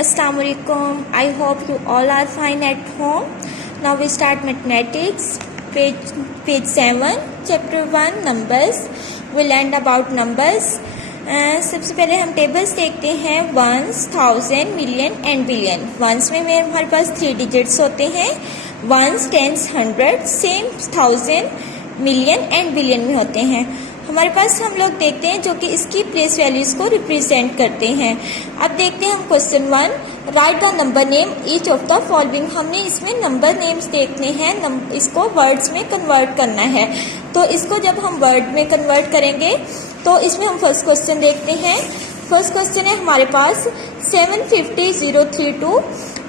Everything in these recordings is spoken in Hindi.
Assalamu alaikum. I hope you all are fine at home. Now we start mathematics, page 7, chapter 1, numbers. We'll learn about numbers. सबसे पहले हम टेबल्स देखते हैं ones, thousand, million and billion. Ones में हमारे पास 3 डिजिट्स होते हैं. Ones, tens, hundred. Same thousand, million and billion में होते हैं. हमारे पास हम लोग देखते हैं जो कि इसकी प्लेस वैल्यूज को रिप्रेजेंट करते हैं. अब देखते हैं हम question 1. Right the number name each of the following. हमने इसमें नंबर नेम्स देखने हैं, इसको वर्ड्स में कन्वर्ट करना है. तो इसको जब हम वर्ड में कन्वर्ट करेंगे तो इसमें हम फर्स्ट क्वेश्चन देखते हैं. फर्स्ट क्वेश्चन है हमारे पास 750,032.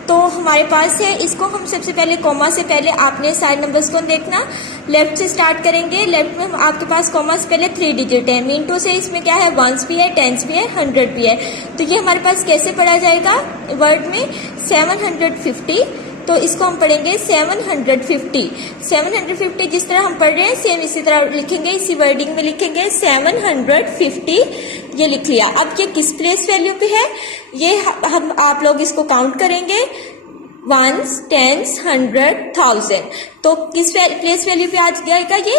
तो हमारे पास है, इसको हम सबसे पहले कॉमा से पहले आपने सारे नंबर्स को देखना. लेफ्ट से स्टार्ट करेंगे. लेफ्ट में आपके पास कॉमा से पहले 3 डिजिट है. मीन टू से इसमें क्या है, वंस भी है, टेंस भी है, हंड्रेड भी है. तो ये हमारे पास कैसे पढ़ा जाएगा वर्ड में 750. तो इसको हम पढ़ेंगे 750. 750 जिस तरह हम पढ़ रहे हैं सेम इसी तरह लिखेंगे, इसी वर्डिंग में लिखेंगे 750. ये लिख लिया. अब ये किस प्लेस वैल्यू पे है, ये हम आप लोग इसको काउंट करेंगे. Ones, tens, hundred, thousand. तो किस प्लेस वैल्यू पे आ जाएगा ये,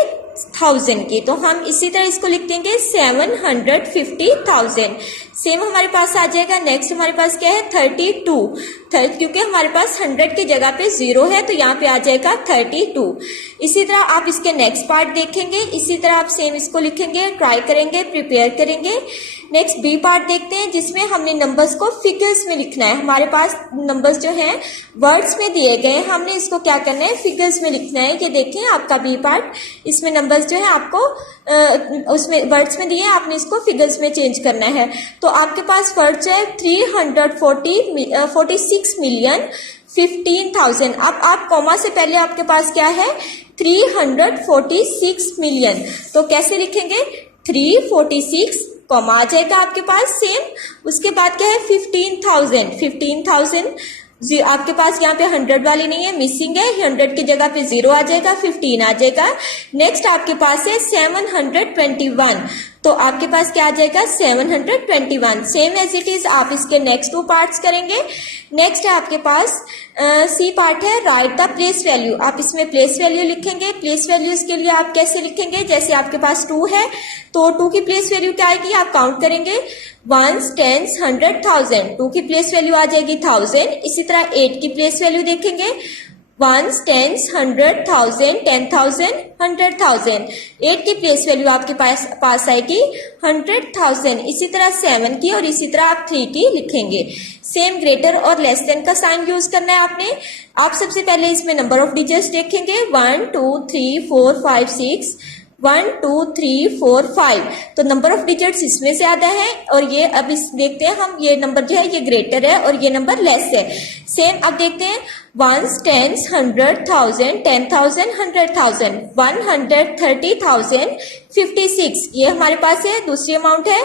1000 की. तो हम इसी तरह इसको लिख देंगे 750,000. सेम हमारे पास आ जाएगा. नेक्स्ट हमारे पास क्या है, 32. क्योंकि हमारे पास 100 की जगह पे 0 है तो यहाँ पे आ जाएगा 32. इसी तरह आप इसके नेक्स्ट पार्ट देखेंगे, इसी तरह आप सेम इसको लिखेंगे, ट्राई करेंगे, प्रिपेयर करेंगे. नेक्स्ट बी पार्ट देखते हैं जिसमें हमने नंबर्स को फिगर्स में लिखना है. हमारे पास नंबर्स जो हैं वर्ड्स में दिए गए हैं, हमने इसको क्या करना है, फिगर्स में लिखना है. ये देखें आपका बी पार्ट, इसमें नंबर्स जो है आपको उसमें वर्ड्स में दिए हैं, आपने इसको फिगर्स में चेंज करना है. तो आपके पास वर्ड्स है 346 मिलियन 15,000. अब आप कॉमा से पहले आपके पास क्या है, 346 मिलियन. तो कैसे लिखेंगे, 346 कॉमा आ जाएगा आपके पास. सेम उसके बाद क्या है, 15,000 आपके पास यहाँ पे 100 वाली नहीं है, मिसिंग है. 100 की जगह पे 0 आ जाएगा, 15 आ जाएगा. नेक्स्ट आपके पास है 721. तो आपके पास क्या आ जाएगा, 721. सेम एज इट इज आप इसके नेक्स्ट 2 पार्ट्स करेंगे. नेक्स्ट है आपके पास सी पार्ट है राइट द प्लेस वैल्यू. आप इसमें प्लेस वैल्यू लिखेंगे. प्लेस वैल्यूज के लिए आप कैसे लिखेंगे, जैसे आपके पास 2 है तो 2 की प्लेस वैल्यू क्या आएगी, आप काउंट करेंगे. Ones, tens, hundred, thousand. 2 की प्लेस वैल्यू आ जाएगी 1000. इसी तरह 8 की प्लेस वैल्यू देखेंगे. Ones, tens, hundred, thousand, 10,000, 100,000. 8 की प्लेस वैल्यू आपके पास आएगी 100,000. इसी तरह 7 की और इसी तरह आप 3 की लिखेंगे. सेम ग्रेटर और लेस देन का साइन यूज करना है आपने. आप सबसे पहले इसमें नंबर ऑफ डिजिट्स देखेंगे 1 2 3 4 5 6. 1 2 3 4 5. तो नंबर ऑफ डिजिट्स इसमें से आधा है. और ये अब इस देखते हैं हम, ये नंबर जो है ये ग्रेटर है और ये नंबर लेस है. सेम अब देखते हैं वंस, टेंस, 100,000, 10,000, 100,000, 130,000, 56. ये हमारे पास है. दूसरी अमाउंट है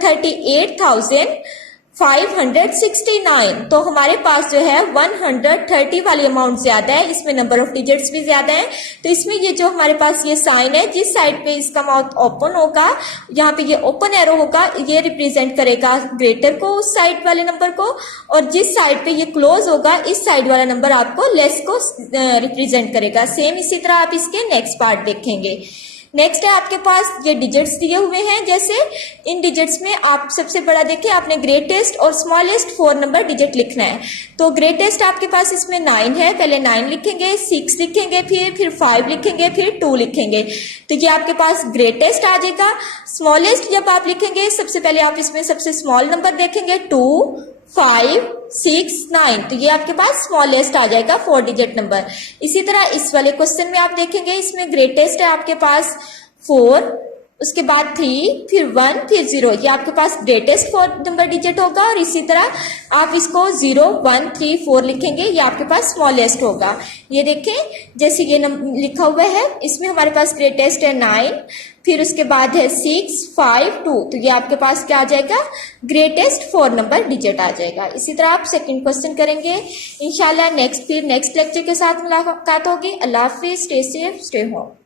38,569. तो हमारे पास जो है 130 वाली अमाउंट ज्यादा है, इसमें नंबर ऑफ डिजिट्स भी ज्यादा है. तो इसमें ये जो हमारे पास ये साइन है, जिस साइड पे इसका माउथ ओपन होगा, यहाँ पे ये ओपन एरो होगा, ये रिप्रेजेंट करेगा ग्रेटर को, उस साइड वाले नंबर को. और जिस साइड पे ये क्लोज होगा, इस साइड वाला नंबर आपको लेस को रिप्रेजेंट करेगा. सेम इसी तरह आप इसके नेक्स्ट पार्ट देखेंगे. नेक्स्ट है आपके पास ये डिजिट्स दिए हुए हैं. जैसे इन डिजिट्स में आप सबसे बड़ा देखिए, आपने ग्रेटेस्ट और स्मॉलेस्ट 4 नंबर डिजिट लिखना है. तो ग्रेटेस्ट आपके पास इसमें 9 है, पहले 9 लिखेंगे, 6 लिखेंगे, फिर 5 लिखेंगे, फिर 2 लिखेंगे. तो ये आपके पास ग्रेटेस्ट आ जाएगा. स्मॉलेस्ट जब आप लिखेंगे, सबसे पहले आप इसमें सबसे स्मॉल नंबर देखेंगे 2 5 6 9. तो ये आपके पास स्मॉलेस्ट आ जाएगा 4 डिजिट नंबर. इसी तरह इस वाले क्वेश्चन में आप देखेंगे, इसमें ग्रेटेस्ट है आपके पास 4, उसके बाद 3, फिर 1, फिर 0. ये आपके पास ग्रेटेस्ट 4 नंबर डिजिट होगा. और इसी तरह आप इसको 0 1 3 4 लिखेंगे, ये आपके पास स्मॉलेस्ट होगा. ये देखें जैसे ये लिखा हुआ है, इसमें हमारे पास ग्रेटेस्ट है 9, फिर उसके बाद है 6 5 2. तो ये आपके पास क्या आ जाएगा, ग्रेटेस्ट 4 नंबर डिजिट आ जाएगा. इसी तरह आप सेकंड क्वेश्चन करेंगे इंशाल्लाह. नेक्स्ट लेक्चर के साथ मुलाकात होगी. अल्लाह हाफिज. Stay safe, stay home.